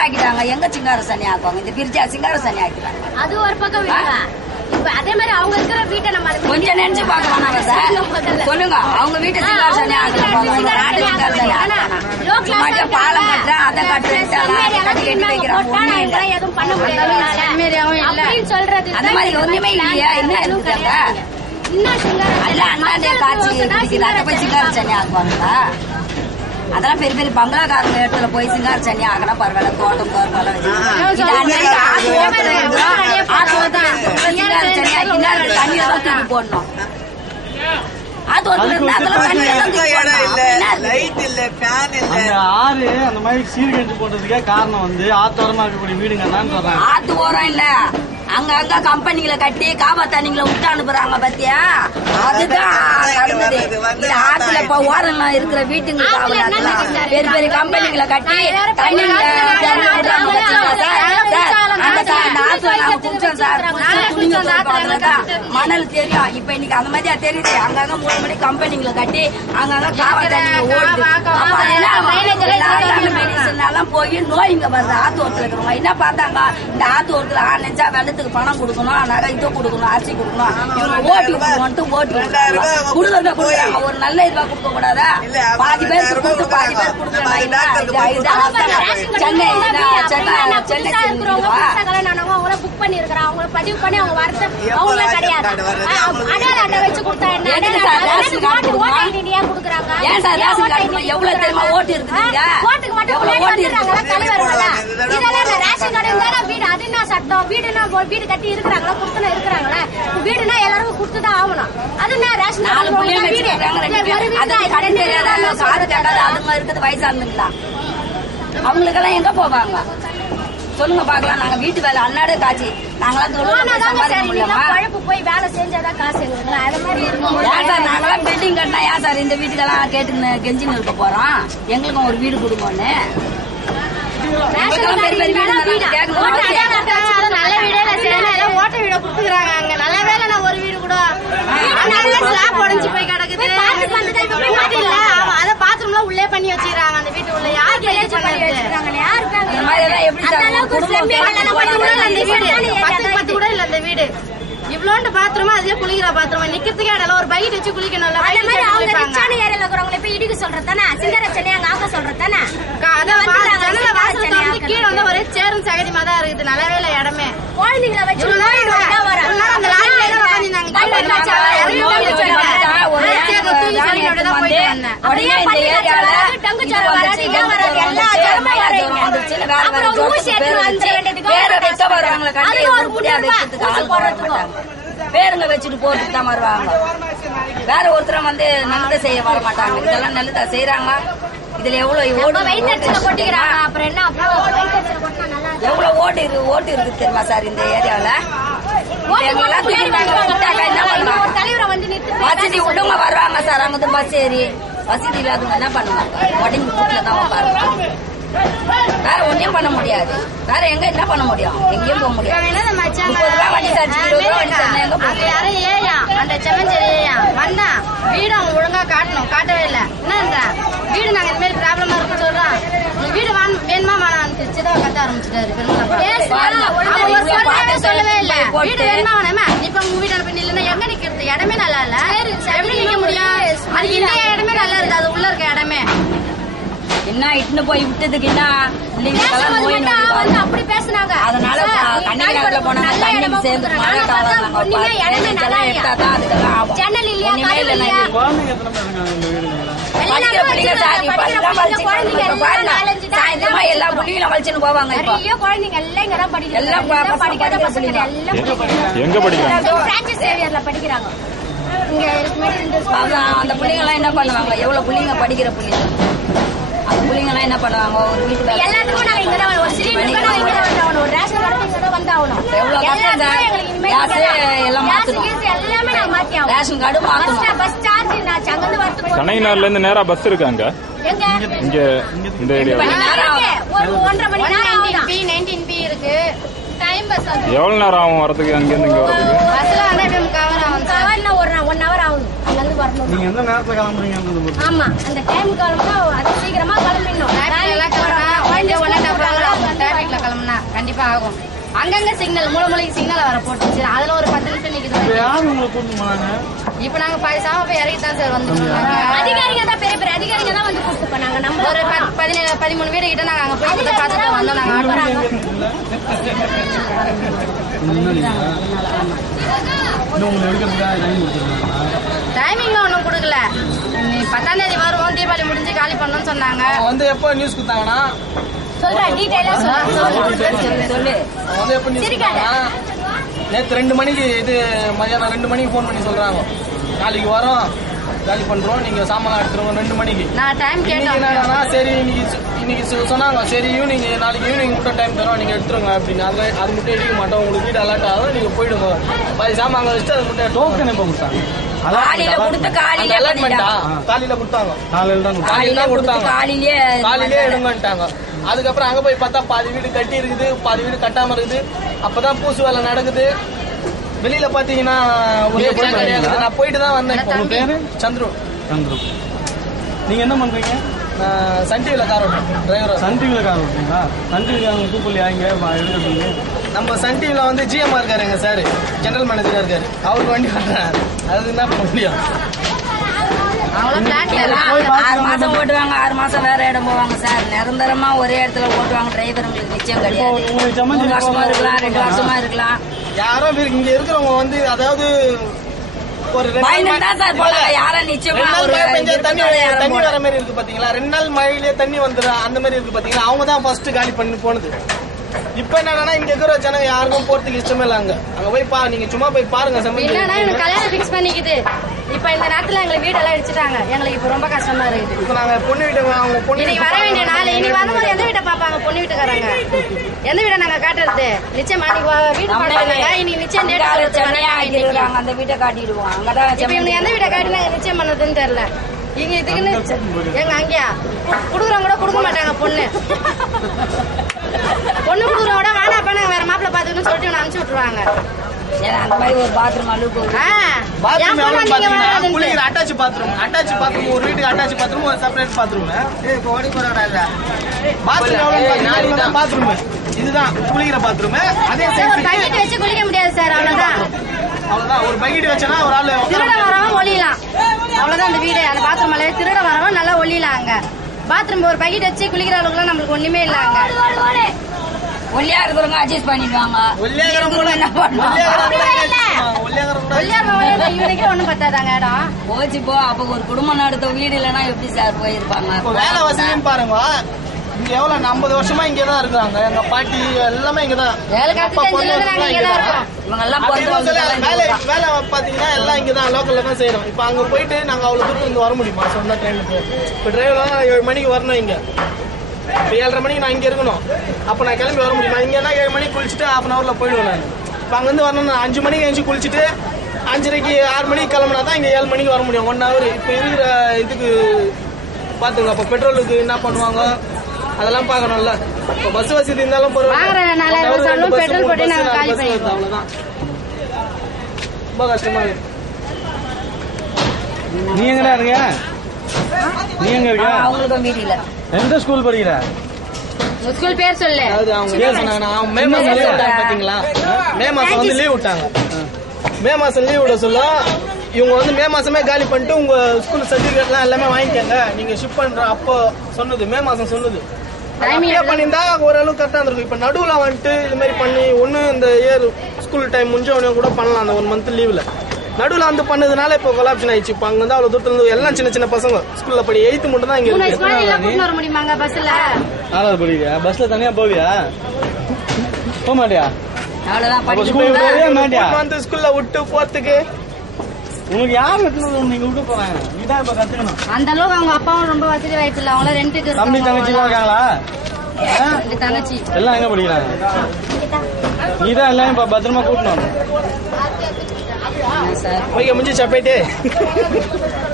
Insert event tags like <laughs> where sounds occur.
ஆக்கிட்டாங்க எங்க சிங்கார சனி ஆக்குவாங்க இந்த பிரிஜா சிங்கார சனி ஆக்கிட்டாங்க அது ஒரு பக்கம் இப்ப அதே மாதிரி அவங்க இருக்கிற வீட்டை நம்ம கொஞ்சம் நினைச்சு வேணாங்க சார் சொல்லுங்க அவங்க வீட்டு சிங்கார சனி ஆக்குறாங்க இந்த நாட்டு சிங்கார சனி ஆக்குறாங்க பாலம் கட்டுறேன் அதை கட்டுறேன் கட்டி கட்டி வைக்கிறாங்க ஒண்ணும் இல்லை எதுவும் பண்ண முடியாது அப்படின்னு சொல்றது அந்த மாதிரி ஒண்ணுமே இல்லையா என்ன இருக்குங்க அண்ணாண்டே காட்சி அதை போய் சிங்கார சனி ஆக்குவாங்களா அதெல்லாம் பெரிய பெரிய பங்களாக்காரங்க இடத்துல போய் சிங்கார சனி ஆகினா பரவாயில்ல தோட்டம் அதுல தண்ணி போடணும். ஆறு அந்த மாதிரி சீர்கட்டு போட்டதுக்கே காரணம் வந்து ஆத்தோரமா இருக்கக்கூடிய வீடுங்க தான் சொல்றாங்க. ஆத்து ஓரம் இல்ல. அங்க அங்க கம்பெனிகளை கட்டி காபா தண்ணிங்களை விட்டு அனுப்புறாங்க பாத்தியா? அதுதான் நடந்தது ஆத்துல இப்ப ஓரம் இருக்கிற வீட்டுங்களுக்கு. பெரிய பெரிய கம்பெனிகளை கட்டி மணல் தெரியும். இப்ப இன்னைக்கு அந்த மாதிரியா தெரியுது. அங்கங்க மூணு மணி கம்பெனிகளை கட்டி அங்கங்க காவா தண்ணிங்க ஓடுது அப்ப அது என்ன ஆகும்? எல்லாரும் மெடிசன் எல்லாம் போய் நோய்ங்க வருது. ஆத்து ஓரத்துல இருக்கிறவங்க. என்ன பார்த்தாங்க? இந்த ஆத்து ஓரத்துல ஆ நினைச்சா வெள்ளத்துக்கு பணம் கொடுக்கணும். நகை இது கொடுக்கணும். அரிசி கொடுக்கணும். இவங்க ஓட்டு கொடுக்கணும்ட்டு ஓட்டு கொடுக்குறாங்க. கொடுக்கறத கொடுக்குறாங்க ஒரு நல்ல இதுவா கொடுக்க கூடாதா? பாதி பேர் கொடுத்து பாதி பேர் கொடுக்கணும் சென்னை சென்னை சென்னை புக் அவங்கள பதிவு பண்ணி அவங்க வரது அவங்களே கிடையாது. அடையாள அட்டை வச்சு கொடுத்தா என்ன? அடையாள ஓட்டு? ஐடி ஏன் கொடுக்குறாங்க. ஏன் சார் ஏன் ரேஷன் ஓட்டு கார்டு ஐடி எவ்வளவு தெரியுமா ஓட்டு இருக்குதுங்க ஓட்டுக்கு மட்டும் தலைவர்களா இதெல்லாம் ரேஷன் கடை வீடு அது என்ன சட்டம்? வீடுனா வீடு கட்டி இருக்கிறாங்களா? கொடுத்துனா இருக்கிறாங்களா? வீடுனா எல்லாரும் கொடுத்துதான் ஆகணும். அது என்ன ரேஷன் நாலு ஒரு வீடு அது வீடு தெரியாத காது கேட்காத இருக்குது வயசானதுங்களா அவங்களுக்கெல்லாம் எங்க போவாங்க? சொல்லுங்க பாக்கலாம் நாங்க வீட்டு வேலை அன்னாடு காட்சி. நாங்களாம் தொழில் போய் வேலை செஞ்சாதான் காசு அது நாங்களாம் பில்டிங் கட்டினா ஏன் சார்? இந்த வீட்டுக்கெல்லாம் கேட்டு கெஞ்சின்னு இருக்க போறோம். எங்களுக்கும் ஒரு வீடு கொடுங்கன்னு. நல்ல வீடே இல்ல, எல்லாம் ஓட்ட வீட கொடுத்துக்கிறாங்க அங்க நல்ல வேலை நான் ஒரு வீடு கூட நல்ல ஸ்லாப் உடைஞ்சு போய் கிடக்குது அது இல்ல ஆமா அத பாத்ரூம்ல உள்ளே பண்ணி வச்சிருக்காங்க அந்த வீட்டு உள்ள யார் பண்ணி வச்சிருக்காங்க அந்த வீடு பத்து கூட இல்ல அந்த வீடு இவ்வளோண்டு பாத்ரூம் அதே குளிக்கிற பாத்ரூம் நிக்கிறதுக்கே இடம் ஒரு பைக் வச்சு குளிக்கணும்ல அந்த மாதிரி அவங்க ரிச்சான ஏரியால இருக்கிறவங்களை போய் இடிக்க சொல்றது தானே சிங்கர சென்னை அங்க ஆக்க சொல்றது தானே கா- அதான் வந்து வா- நாங்க ஜன்னல வாசல் சின்ன திறந்து கீழே வந்து ஒரே சேரும் சகதியமா தான் இருக்குது. நல்லாவே இல்ல இடமே. குழந்தைங்களை வச்சு அந்த லாரியில பேருங்க வச்சுட்டு போட்டுட்டு தான் வருவாங்க. வேற ஒருத்தரும் வந்து நல்லதை செய்ய வர மாட்டாங்க இதெல்லாம் நல்லதா செய்யறாங்க இதுல எவ்வளவு ஓடு வயிற்றுல கொட்டிக்கிறாங்க. அப்புறம் என்ன. எவ்வளவு ஓட்டு இருக்கு ஓட்டு இருக்கு தெரியுமா சார் இந்த ஏரியாவுல? வந்து வசதி உள்ளவங்க வருவாங்க சார் அங்கிருந்து பஸ் ஏறி. வசதி இல்லாதவங்க என்ன பண்ணுவாங்க? உடம்பு வீட்டுல தான் உட்காருவாங்க. வேற ஒண்ணும் பண்ண முடியாது. வேற எங்க என்ன பண்ண முடியும்? எங்கேயும் போக முடியாது. வண்டி சார்ஜ் எங்க போக அந்த செம்மஞ்சேரி ஏயா, வந்தான். வீடு அவன் ஒழுங்கா காட்டணும் காட்டவே இல்ல என்னன்றா வீடு நாங்க இந்த மாதிரி ப்ராப்ளமா இருக்கு சொல்றோம் உனக்கு வீடு வாங்க வேணுமா வேணாம்னு சிதா சொல்லவே சொல்லவே இல்ல. வீடு வேணுமா வேணாமா இப்ப உங்க எங்க நிக்கிறது? இடமே நல்லா இல்ல. எப்படி நிக்க முடியும்? அது இந்த இடமே நல்லா இருக்கு. அது உள்ள இருக்க இடமே. என்ன இட்டுன்னு போய் விட்டதுக்கு என்ன? வந்து. அப்படி பேசுனாங்க. அதனால போனாங்க நல்ல தண்ணி இடமா சேர்ந்து. மழை காலம் ஒண்ணுமே இடமே நல்லா இல்லையா? ஜன்னல் இல்லையா, படிக்கிற பிள்ளைங்க சார் தான் சாயந்தரமா எல்லா பிள்ளைங்களும் வலிச்சுன்னு போவாங்க இப்ப. நிறைய குழந்தைங்க எல்லாம் இங்கதான் படிக்கிறாங்க. எல்லாம் பசங்க படிக்காத பசங்க. எல்லாம் எங்க பிரான்சிஸ் இங்க அந்த பிள்ளைங்க எல்லாம் என்ன பண்ணுவாங்க? எவ்வளவு பிள்ளைங்க படிக்கிற பிள்ளைங்க? அந்த பிள்ளைங்க எல்லாம் என்ன பண்ணுவாங்க? ஒரு வீட்டுல எல்லாத்துக்கும் நாங்க இங்க தான் ஒரு சிலிண்டருக்கு நாங்க இங்க தான் வந்தாகணும் ஒரு ரேஷன் கார்டு இங்க தான் வந்தாகணும். எவ்வளவு கஷ்டம் எல்லாத்துக்கும் சார். எங்களுக்கு இனிமே கேஸ் இங்க தான். எல்லாம் மாத்தணும். கீஸ் எல்லாமே நாங்க மாத்தி ஆகணும் ரேஷன் கார்டு மாத்தணும் கனைநாள்ல இருந்து நேரா பஸ் இருக்காங்க எங்க? இங்க இந்த பஸ் எவ்வளவு நேரம் ஆகும் வரதுக்கு அங்கிருந்து இங்க வரதுக்கு ஆகும் ஒன் ஹவர் வரணும். நீங்க எந்த நேரத்துல. ஆமா அந்த டைம் கிளம்பா அது சீக்கிரமா கிளம்பிடணும். ஆகும். நிமிஷம் ஆகும். அங்கங்க சிக்னல் மூல மூலைக்கு சிக்னல் வர போட்டுச்சு. அதுல ஒரு பத்து நிமிஷம் நிக்குது. யாரு உங்களை போனாங்க? இப்ப நாங்க பேசாம போய் இறங்கி தான் சார் வந்துருக்கோம் அதிகாரிங்க தான் பெரிய பெரிய அதிகாரிங்க தான் வந்து கூப்பிட்டு போனாங்க. நம்ம ஒரு பத்- பதினேழு பதிமூணு வீடு கிட்ட நாங்க அங்க போய் பார்த்துட்டு வந்தோம் நாங்க ஆட்டோ இன்னும் உங்களை எடுக்கிறதுக்காக டைம் கொடுத்துருக்காங்க டைமிங்ல ஒண்ணும் கொடுக்கல. நீ பத்தாம் தேதி வருவோம். தீபாவளி முடிஞ்சு காலி பண்ணணும்னு சொன்னாங்க. வந்து எப்போ நியூஸ் கொடுத்தாங்கன்னா? சொல்றேன் டீடைலா சொல்றேன். சொல்லு நேற்று ரெண்டு மணிக்கு இது மதியானம் ரெண்டு மணிக்கு ஃபோன் பண்ணி சொல்றாங்க. நாளைக்கு வரோம் காலி பண்றோம் நீங்க சாமான் எடுத்துருவோம் ரெண்டு மணிக்கு. நான் டைம் இன்னைக்கு கேட்டேன் சரி இன்னைக்கு இன்னைக்கு சொன்னாங்க சரி ஈவினிங் நாளைக்கு ஈவினிங் மட்டும் டைம் தரோம் நீங்க எடுத்துருங்க அப்படின்னு. அது அது மட்டும் எடுக்க மாட்டோம் உங்களுக்கு வீடு அலர்ட் ஆகும் நீங்க போயிடுங்க. பாதி சாமான் அங்க வச்சுட்டு அது மட்டும் டோக்கன் எப்போ கொடுத்தாங்க. காலையில கொடுத்து காலையிலே அலாட்மெண்டா காலையில கொடுத்தாங்க. காலையில் தான் காலையில கொடுத்தாங்க. காலையிலே காலையிலே. எடுங்கன்ட்டாங்க. அதுக்கப்புறம் அங்க போய் பார்த்தா பாதி வீடு கட்டி இருக்குது பாதி வீடு கட்டாம இருக்குது. அப்பதான் பூசு வேலை நடக்குது. வெளியில பாத்தீங்கன்னா ஒரே கிடையாது? நான் போயிட்டு தான் வந்தேன் சந்துரு. சந்துரு. நீங்க என்ன பண்றீங்க? சன் டிவில கார் ஓட்டுறேன் டிரைவர் சன் டிவில கார் ஓட்டுறீங்களா? சன் டிவி அவங்க கூப்பிடலையா இங்க? எடுக்கிறதுக்கு நம்ம சன் டிவில வந்து ஜிஎம்ஆர் இருக்காருங்க சார். ஜெனரல் மேனேஜரா இருக்காரு. அவருக்கு வண்டி ஓட்டுறேன். அது என்ன பண்ண முடியும்? அவங்களும் ஆறு மாசம் ஓட்டுவாங்க ஆறு மாசம் வேற இடம் போவாங்க சார். நிரந்தரமா ஒரே இடத்துல ஓட்டுவாங்க டிரைவர்களுக்கு நிச்சயம் கிடையாது. உங்களுக்கு மூணு வருஷமா இருக்கலாம் ரெண்டு வருஷமா இருக்கலாம். யாரோ இருக்கு- இங்க இருக்கிறவங்க வந்து அதாவது ஒரு ரெண்டு நாள் சார் யாரும் நிச்சயமா தண்ணி யாரும் தண்ணி. வர மாதிரி இருக்கு பாத்தீங்களா? ரெண்டு நாள் மழையிலே தண்ணி வந்துடும் அந்த மாதிரி இருக்கு பாத்தீங்களா? அவங்க தான் ஃபர்ஸ்ட் காலி பண்ணி போனது. இப்ப என்னன்னா இங்க இருக்கிற ஜனங்க யாருக்கும் போறதுக்கு இஷ்டமே இல்ல அங்க. அங்க போய் பா நீங்க சும்மா போய் பாருங்க எனக்கு கல்யாணம் ஃபிக்ஸ் பண்ணிக்குது? இப்ப இந்த நேரத்துல எங்களுக்கு வீடெல்லாம் இடிச்சிட்டாங்க. எங்களுக்கு இப்ப ரொம்ப கஷ்டமா இருக்குது. இப்ப நாங்க பொண்ணு வீட்டு அவங்க பொண்ணு இன்னைக்கு வர வேண்டிய நாள். இன்னைக்கு வரும்போது எந்த வீட்டை பாப்பாங்க பொண்ணு வீட்டுக்காரங்க. எந்த வீட்டை நாங்க காட்டுறது? நிச்சயமா இன்னைக்கு வீடு பாட்டாங்க இன்னைக்கு நிச்சயம் டேட். ஆக்கிடுறாங்க அந்த வீட்டை காட்டிடுவோம். அங்கதான் இப்ப இவங்க எந்த வீட்டை காட்டி நாங்க நிச்சயம் பண்ணதுன்னு தெரியல. இங்க இதுக்குன்னு எங்க அங்கேயா? குடுக்குறவங்க கூட கொடுக்க மாட்டாங்க பொண்ணு. பொண்ணு குடுக்குறவங்க கூட வேணாப்பா நாங்க வேற மாப்பிள்ள பாத்துக்கணும்னு சொல்லிட்டு அனுப்பிச்சு விட்டுருவாங்க. அந்த மாதிரி ஒரு பாத்ரூம் அளவுக்கு ஒரு- ஆ, என் பாத்ரூம் பொண்ணு எவ்வளவு நீங்க பாத்தீங்கன்னா வராதுன்ட்டு. குளிக்கிற அட்டாச் பாத்ரூம் அட்டாச் பாத்ரூம் ஒரு வீட்டுக்கு அட்டாச் பாத்ரூம் ஒரு செப்பரேட் பாத்ரூம் பாத்ரூம் பாத்ரூம் இதுதான். குளிக்கிற பாத்ரூம் அதே சைஸ் பக்கெட் வச்சு குளிக்க முடியாது சார் அவ்வளவுதான். அவ்வளவுதான். ஒரு பக்கெட் வச்சனா ஒரு ஆளு திருட வரவன் ஒளியலாம். அவ்வளவுதான் அந்த வீடு அந்த பாத்ரூம் மேலே திருட வரவன் நல்லா ஒளியலாம் அங்க. பாத்ரூம் ஒரு பக்கெட் வச்சு குளிக்கிற அளவுக்குலாம் நம்மளுக்கு ஒண்ணுமே இல்ல அங்க. ஒல்லியா இருக்கிறவங்க அட்ஜஸ்ட் பண்ணிடுவாங்க ஒண்ணும் பத்தாதாங்க இடம் போச்சு போ அப்ப ஒரு குடும்பம் நடத்த வீடு இல்லைன்னா எப்படி சார் போயிருப்பாங்க? இப்போ வேலை வசதியும் பாருங்க. இங்க எவ்வளவு? ஐம்பது வருஷமா இங்க தான் இருக்காங்க. எங்க பாட்டி எல்லாமே இங்க தான் வேலை பாத்தீங்கன்னா எல்லாம் இங்க தான் லோக்கல்ல தான் செய்யறோம். இப்போ அங்க போயிட்டு நாங்க அவ்வளவு தூரம் இங்க வர முடியுமா? சொந்த ட்ரெயினுக்கு இப்போ டிரைவர் ஏழு மணிக்கு வரணும் இங்க. இப்போ ஏழரை மணிக்கு நான் இங்க இருக்கணும். அப்போ நான் கிளம்பி வர முடியுமா? இங்கன்னா ஏழு மணிக்கு குளிச்சுட்டு ஹாஃப் அன் ஹவர்ல போயிடுவேன் நான். இப்போ அங்கிருந்து வரணும் நான் அஞ்சு மணிக்கு எழுந்து குளிச்சுட்டு அஞ்சரைக்கு ஆறு மணிக்கு கிளம்புனா தான் இங்க ஏழு மணிக்கு வர முடியும். ஒன் ஹவர் இப்போ இருக்கிற இதுக்கு பாத்துங்க அப்போ பெட்ரோலுக்கு என்ன பண்ணுவாங்க? அதெல்லாம் பார்க்கணும்ல. இப்போ பஸ் வசதி இருந்தாலும். அவ்வளவுதான். ரொம்ப கஷ்டமா இருக்கு. நீ எங்கடா இருக்க? நீ எங்க இருக்க? அவங்களுக்கும் வீடு இல்ல. எந்த ஸ்கூல் படிக்கிற? ஸ்கூல் பேர் சொல்லு. அதாவது அவங்க என்ன சொன்னாங்கன்னா அவங்க மே மாசம் லீவ் விட்டாங்க பாத்தீங்களா? மே மாசம் வந்து லீவ் விட்டாங்க. மே மாசம் லீவ் விட சொல்ல இவங்க வந்து மே மாசமே காலி பண்ணிட்டு உங்க ஸ்கூல் சர்டிபிகேட்லாம் எல்லாமே வாங்கிக்கங்க. நீங்க ஷிப் பண்ற அப்போ சொன்னது மே மாசம் சொன்னது. பண்ணியிருந்தா ஓரளவு கரெக்டா இருந்திருக்கும். இப்ப நடுவுல வந்துட்டு இது மாதிரி பண்ணி ஒண்ணு இந்த இயர் ஸ்கூல் டைம் முடிஞ்ச உடனே கூட பண்ணலாம் அந்த ஒன் மந்த் லீவ்ல நடுவுல வந்து பண்ணதுனால இப்போ கொலாப்ஷன் ஆயிடுச்சு. இப்ப அங்க வந்து அவ்வளவு தூரத்துல இருந்து எல்லாம் சின்ன சின்ன பசங்க ஸ்கூல்ல படி எயித்து மட்டும் தான் இங்க மூணு இருக்கு. ஆறாவது படிக்கிறியா? பஸ்ல தனியா போவியா? போக மாட்டியா? வந்து ஸ்கூல்ல விட்டு போறதுக்கு. உனக்கு யார் எடுத்துன்னு நீங்க விட்டு போறாங்க? நீ தான் இப்ப கத்துக்கணும். அந்த அளவுக்கு அவங்க அப்பாவும் ரொம்ப வசதி வாய்ப்பு இல்ல அவங்கள ரெண்டுக்கு தம்பி தங்கச்சி எல்லாம் இருக்காங்களா? தங்கச்சி. எல்லாம் எங்க படிக்கிறாங்க? நீ தான் எல்லாம் இப்ப பத்திரமா கூட்டணும் ஓகே முடிஞ்சிச்சா போயிட்டு <laughs>